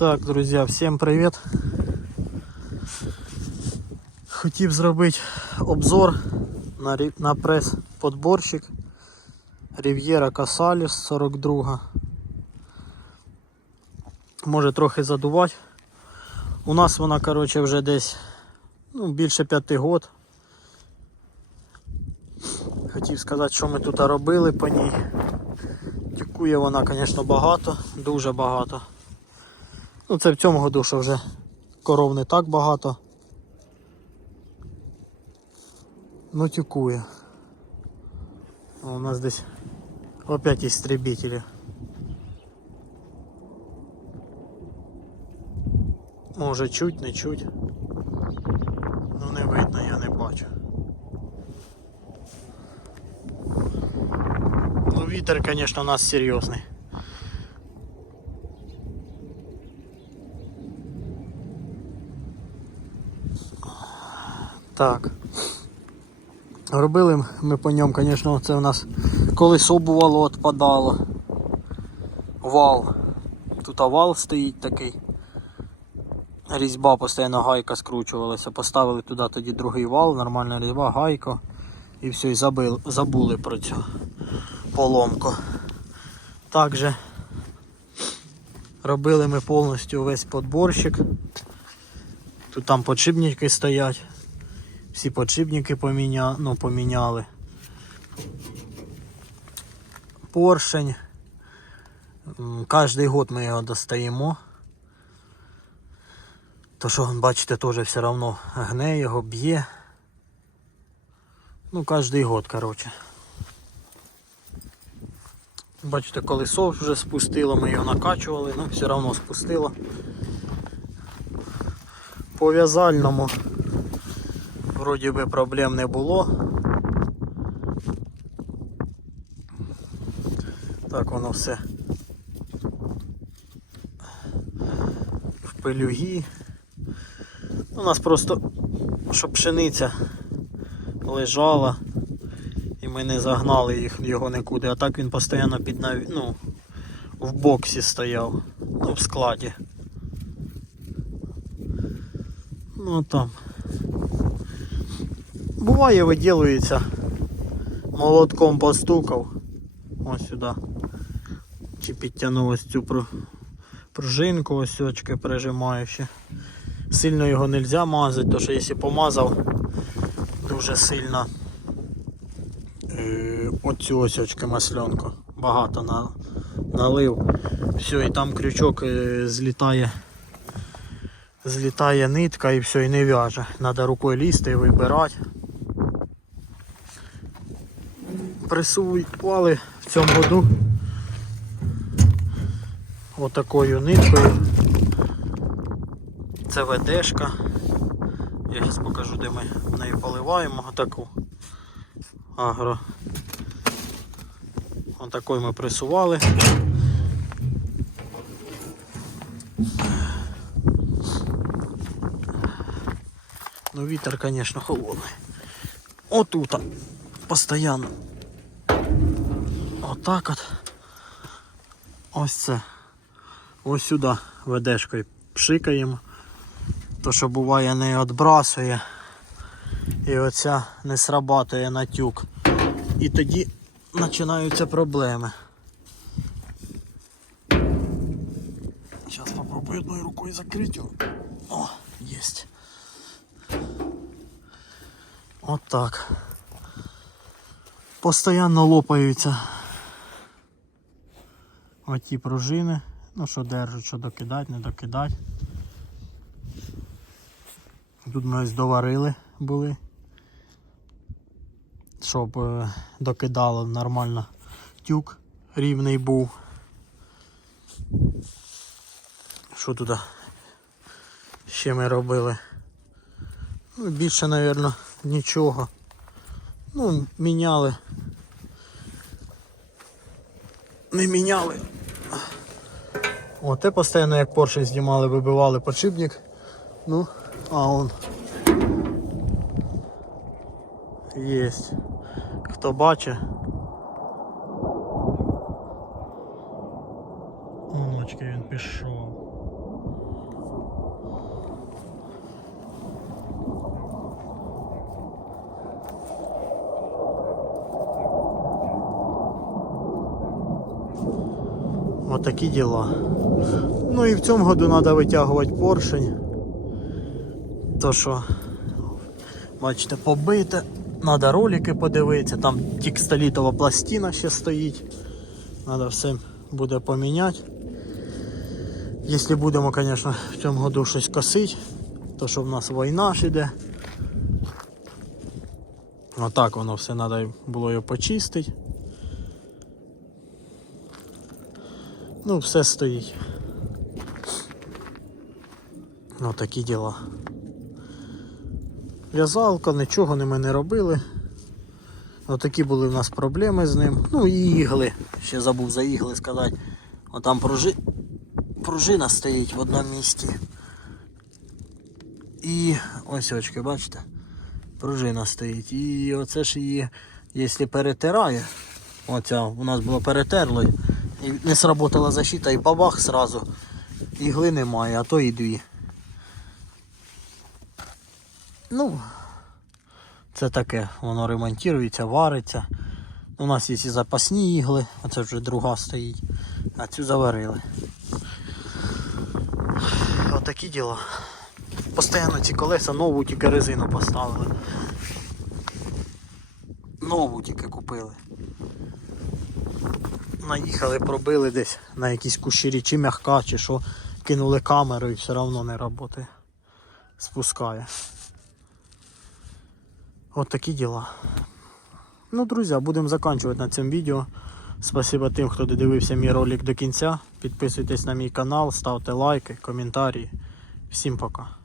Так, друзі, всім привіт. Хотів зробити обзор на, на прес-подборщик Riviera Casales 42. Може трохи задувати. У нас вона, коротше, вже десь ну, більше п'яти год. Хотів сказати, що ми тут робили по ній. Тікує вона, звісно, багато, дуже багато. Ну, це в цьому году, що вже коров не так багато. Ну, тікує. А У нас десь опять істребителі. Може чуть, не чуть. Ну не видно, я не бачу. Ну вітер, звісно, у нас серйозний. Так. Робили ми по ньому, звісно, це у нас колесо бувало відпадало. Вал. Тут вал стоїть такий. Різьба постійно гайка скручувалася. Поставили туди тоді другий вал, нормальна різьба, гайка. І все, і забили, забули про цю поломку. Також робили ми повністю весь подборщик. Тут там подшипники стоять. Всі подшипники поміня... ну, поміняли. Поршень. Кожний год ми його достаємо. То що, бачите, теж все одно гне його, б'є. Ну, кожний год, коротше. Бачите, колесо вже спустило, ми його накачували, ну все одно спустило. По в'язальному вроді би проблем не було. Так воно все в пилюгі. У нас просто, щоб пшениця лежала і ми не загнали їх, його нікуди, а так він постійно під нав... ну, в боксі стояв, ну, в складі. Ну там. Буває виділується. Молотком постукав. Ось сюди. Чи підтягнув ось цю пружинку, ось очки прижимаючи. Сильно його не можна мазати, тому що якщо помазав дуже сильно е, оцю ось масленку багато на, налив. Все, і там крючок е, злітає. Злітає нитка і все, і не в'яже. Треба рукою лізти і вибирати. Присували в цьому году отакою ниткою. Це ведешка. Я зараз покажу, де ми нею поливаємо. Отаку агро. Отакою ми присували. Ну вітер, звісно, холодний. Отут постійно. Отак от. Ось це. Ось сюди ведешкою пшикаємо. То що буває не відбрасує. І оця не срабатує на тюк. І тоді починаються проблеми. Зараз спробую одною рукою закрити. О, єсть. От так. Постоянно лопаються оті пружини. Ну що держать, що докидати, не докидати. Тут ми ось доварили були. Щоб е, докидало нормально тюк рівний був. Що туди ще ми робили? Ну, більше, мабуть, нічого. Ну, міняли. Не міняли. О, те постійно, як поршень знімали, вибивали подшипник. Ну, а он. Єсть. Хто бачить. Оночки він пішов. Отакі От діла. Ну і в цьому году треба витягувати поршень. То що, бачите, побите. Треба ролики подивитися, там текстолітова пластина ще стоїть. Треба все буде поміняти. Якщо будемо, звісно, в цьому году щось косити, то що в нас війна ж іде. Отак воно все треба було його почистити. Ну, все стоїть. Ну, такі діла. В'язалка, нічого ми не робили. Отакі були в нас проблеми з ним. Ну і ігли. Ще забув за ігли сказати. Отам пружи... пружина стоїть в одному місці. І ось очки, бачите? Пружина стоїть. І оце ж її, якщо перетирає, оця у нас було перетерло, і не сработала защита, і бабах сразу. Ігли немає, а то і дві. Ну, це таке, воно ремонтується, вариться. У нас є і запасні ігли, оце вже друга стоїть, а цю заварили. Отакі діла. Постоянно ці колеса нову тільки резину поставили. Нову тільки купили. Наїхали, пробили десь на якісь кущирі, чи м'ягка, чи що, кинули камеру і все одно не працює. Спускає. От такі діла. Ну, друзі, будемо закінчувати на цьому відео. Спасибо тим, хто додивився мій ролик до кінця. Підписуйтесь на мій канал, ставте лайки, коментарі. Всім пока.